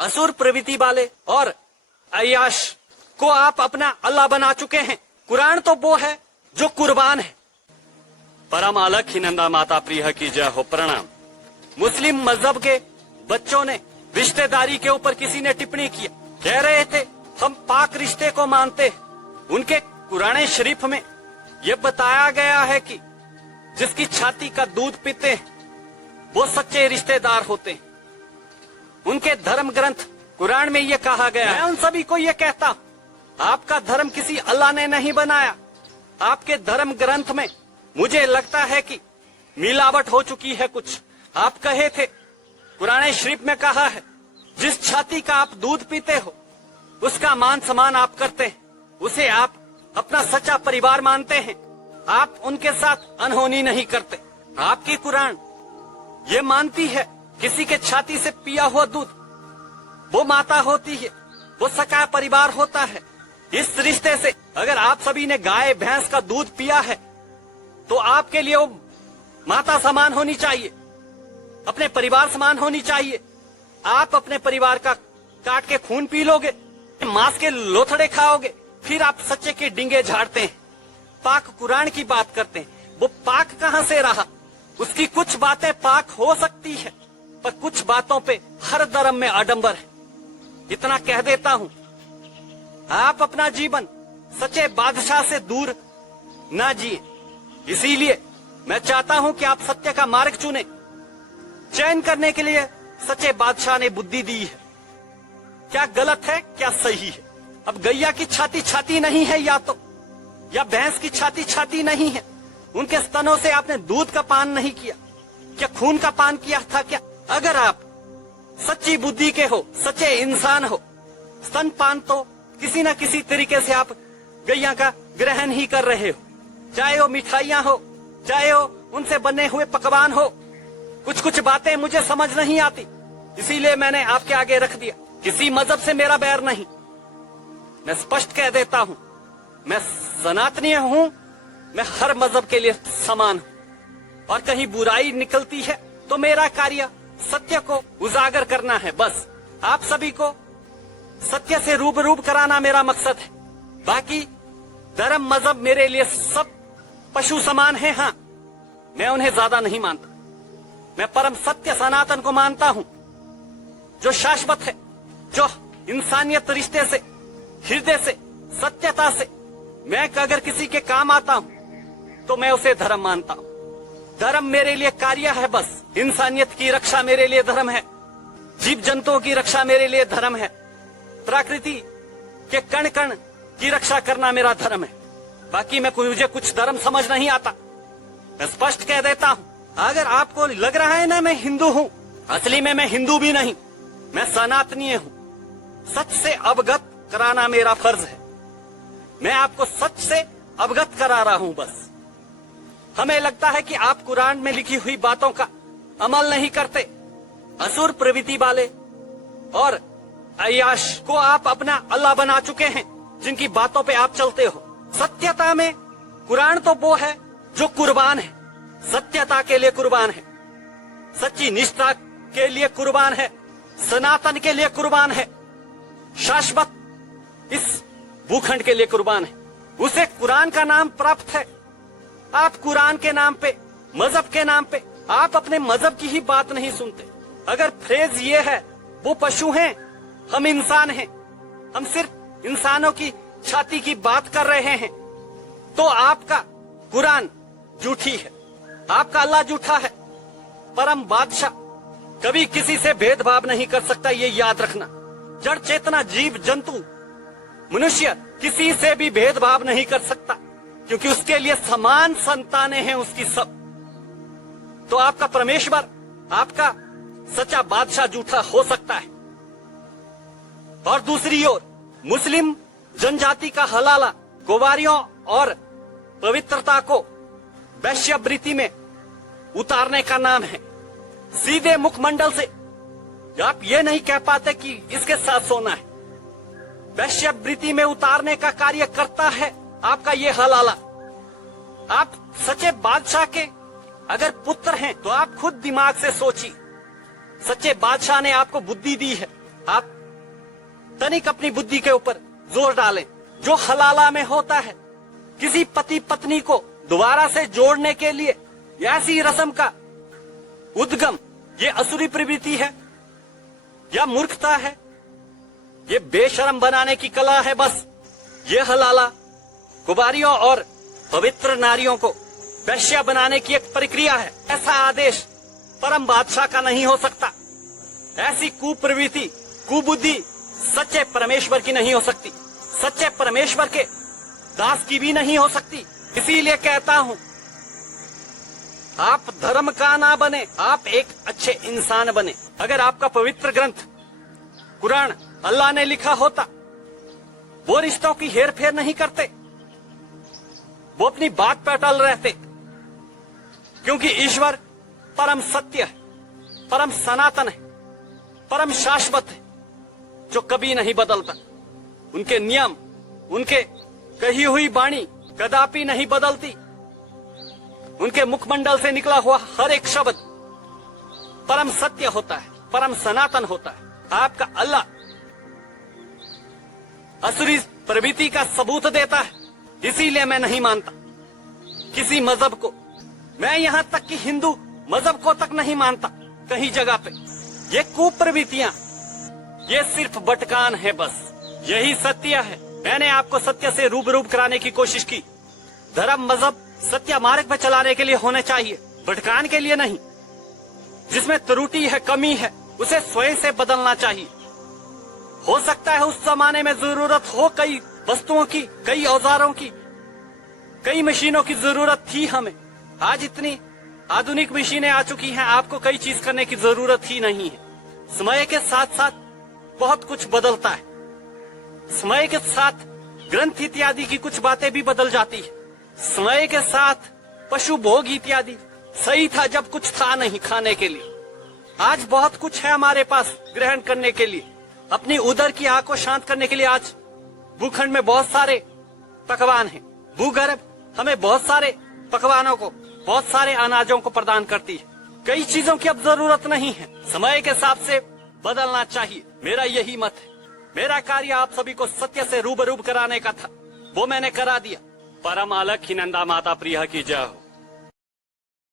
असुर प्रवृत्ति वाले और अय्याश को आप अपना अल्लाह बना चुके हैं। कुरान तो वो है जो कुर्बान है। परम अलख ही नंदा माता प्रिय की जय हो, प्रणाम। मुस्लिम मजहब के बच्चों ने रिश्तेदारी के ऊपर किसी ने टिप्पणी किया, कह रहे थे हम पाक रिश्ते को मानते हैं। उनके कुरान शरीफ में यह बताया गया है कि जिसकी छाती का दूध पीते हैं वो सच्चे रिश्तेदार होते हैं। उनके धर्म ग्रंथ कुरान में यह कहा गया है। मैं उन सभी को यह कहता हूं, आपका धर्म किसी अल्लाह ने नहीं बनाया। आपके धर्म ग्रंथ में मुझे लगता है कि मिलावट हो चुकी है कुछ। आप कहे थे, कुरान शरीफ में कहा है जिस छाती का आप दूध पीते हो उसका मान सम्मान आप करते हैं, उसे आप अपना सच्चा परिवार मानते हैं। आप उनके साथ अनहोनी नहीं करते। आपकी कुरान ये मानती है किसी के छाती से पिया हुआ दूध वो माता होती है, वो सका परिवार होता है। इस रिश्ते से अगर आप सभी ने गाय भैंस का दूध पिया है तो आपके लिए वो माता समान होनी चाहिए, अपने परिवार समान होनी चाहिए। आप अपने परिवार का काट के खून पी लोगे, मांस के लोथड़े खाओगे, फिर आप सच्चे के डिंगे झाड़ते हैं। पाक कुरान की बात करते हैं, वो पाक कहां से रहा? उसकी कुछ बातें पाक हो सकती है पर कुछ बातों पे हर धर्म में आडंबर है। इतना कह देता हूं, आप अपना जीवन सच्चे बादशाह से दूर ना जिए। इसीलिए मैं चाहता हूं कि आप सत्य का मार्ग चुने। चयन करने के लिए सच्चे बादशाह ने बुद्धि दी है। क्या गलत है क्या सही है? अब गैया की छाती छाती नहीं है या भैंस की छाती छाती नहीं है। उनके स्तनों से आपने दूध का पान नहीं किया, क्या खून का पान किया था क्या? अगर आप सच्ची बुद्धि के हो, सच्चे इंसान हो, स्तनपान तो किसी न किसी तरीके से आप गैया का ग्रहण ही कर रहे हो, चाहे वो मिठाइयां हो, चाहे वो उनसे बने हुए पकवान हो। कुछ कुछ बातें मुझे समझ नहीं आती, इसीलिए मैंने आपके आगे रख दिया। किसी मजहब से मेरा बैर नहीं, मैं स्पष्ट कह देता हूं, मैं सनातनीय हूं, मैं हर मजहब के लिए समान हूं। और कहीं बुराई निकलती है तो मेरा कार्य सत्य को उजागर करना है। बस आप सभी को सत्य से रूबरू कराना मेरा मकसद है। बाकी धर्म मजहब मेरे लिए सब पशु समान है। हाँ, मैं उन्हें ज्यादा नहीं मानता। मैं परम सत्य सनातन को मानता हूं जो शाश्वत है, जो इंसानियत रिश्ते से, हृदय से, सत्यता से मैं अगर किसी के काम आता हूं तो मैं उसे धर्म मानता हूं। धर्म मेरे लिए कार्य है। बस इंसानियत की रक्षा मेरे लिए धर्म है, जीव जंतुओं की रक्षा मेरे लिए धर्म है, प्रकृति के कण कण की रक्षा करना मेरा धर्म है। बाकी मुझे कुछ धर्म समझ नहीं आता। मैं स्पष्ट कह देता हूं, अगर आपको लग रहा है ना मैं हिंदू हूं, असली में मैं हिंदू भी नहीं, मैं सनातनीय हूं। सच से अवगत कराना मेरा फर्ज है। मैं आपको सच से अवगत करा रहा हूं। बस हमें लगता है कि आप कुरान में लिखी हुई बातों का अमल नहीं करते। असुर प्रवृत्ति वाले और अय्याश को आप अपना अल्लाह बना चुके हैं, जिनकी बातों पे आप चलते हो। सत्यता में कुरान तो वो है जो कुर्बान है, सत्यता के लिए कुर्बान है, सच्ची निष्ठा के लिए कुर्बान है, सनातन के लिए कुर्बान है, शाश्वत इस भूखंड के लिए कुर्बान है। उसे कुरान का नाम प्राप्त है। आप कुरान के नाम पे, मजहब के नाम पे आप अपने मजहब की ही बात नहीं सुनते। अगर फ्रेज ये है वो पशु हैं, हम इंसान हैं, हम सिर्फ इंसानों की छाती की बात कर रहे हैं, तो आपका कुरान झूठी है, आपका अल्लाह झूठा है। परम बादशाह कभी किसी से भेदभाव नहीं कर सकता, ये याद रखना। जड़ चेतना, जीव जंतु, मनुष्य किसी से भी भेदभाव नहीं कर सकता, क्योंकि उसके लिए समान संतानें हैं उसकी सब। तो आपका परमेश्वर, आपका सच्चा बादशाह झूठा हो सकता है। और दूसरी ओर मुस्लिम जनजाति का हलाला कुंवारियों और पवित्रता को वैश्यवृत्ति में उतारने का नाम है। सीधे मुखमंडल से आप ये नहीं कह पाते कि इसके साथ सोना है। वैश्यवृत्ति में उतारने का कार्य करता है आपका ये हलाला। आप सच्चे बादशाह के अगर पुत्र हैं तो आप खुद दिमाग से सोचिए। सच्चे बादशाह ने आपको बुद्धि दी है, आप तनिक अपनी बुद्धि के ऊपर जोर डालें। जो हलाला में होता है, किसी पति पत्नी को दोबारा से जोड़ने के लिए ऐसी रस्म का उद्गम, ये असुरी प्रवृत्ति है या मूर्खता है? ये बेशरम बनाने की कला है। बस ये हलाला कुमारियों और पवित्र नारियों को वैश्या बनाने की एक प्रक्रिया है। ऐसा आदेश परम बादशाह का नहीं हो सकता। ऐसी कुप्रवृत्ति, कुबुद्धि सच्चे परमेश्वर की नहीं हो सकती, सच्चे परमेश्वर के दास की भी नहीं हो सकती। इसीलिए कहता हूं, आप धर्म का ना बने, आप एक अच्छे इंसान बने। अगर आपका पवित्र ग्रंथ कुरान अल्लाह ने लिखा होता, वो रिश्तों की हेर फेर नहीं करते, वो अपनी बात पर अटल रहते, क्योंकि ईश्वर परम सत्य है, परम सनातन है, परम शाश्वत है, जो कभी नहीं बदलता। उनके नियम, उनके कही हुई वाणी कदापि नहीं बदलती। उनके मुखमंडल से निकला हुआ हर एक शब्द परम सत्य होता है, परम सनातन होता है। आपका अल्लाह असुरी प्रवृत्ति का सबूत देता है। इसीलिए मैं नहीं मानता किसी मजहब को। मैं यहां तक कि हिंदू मजहब को तक नहीं मानता। कहीं जगह पे ये कुप्रवृत्तियां, ये सिर्फ भटकान है। बस यही सत्य है। मैंने आपको सत्य से रूबरू कराने की कोशिश की। धर्म मजहब सत्य मार्ग पर चलाने के लिए होने चाहिए, भटकान के लिए नहीं। जिसमें त्रुटि है, कमी है, उसे स्वयं से बदलना चाहिए। हो सकता है उस जमाने में जरूरत हो कई वस्तुओं की, कई औजारों की, कई मशीनों की जरूरत थी हमें। आज इतनी आधुनिक मशीनें आ चुकी हैं, आपको कई चीज करने की जरूरत ही नहीं है। समय के साथ साथ बहुत कुछ बदलता है। समय के साथ ग्रंथ इत्यादि की कुछ बातें भी बदल जाती है। समय के साथ पशु भोग इत्यादि सही था जब कुछ था नहीं खाने के लिए। आज बहुत कुछ है हमारे पास ग्रहण करने के लिए। अपनी उदर की आग को शांत करने के लिए आज भूखंड में बहुत सारे पकवान हैं। भूगर्भ हमें बहुत सारे पकवानों को, बहुत सारे अनाजों को प्रदान करती है। कई चीजों की अब जरूरत नहीं है। समय के हिसाब से बदलना चाहिए, मेरा यही मत है। मेरा कार्य आप सभी को सत्य से रूबरू कराने का था, वो मैंने करा दिया। परम अलख ही नंदा माता प्रिया की जय हो।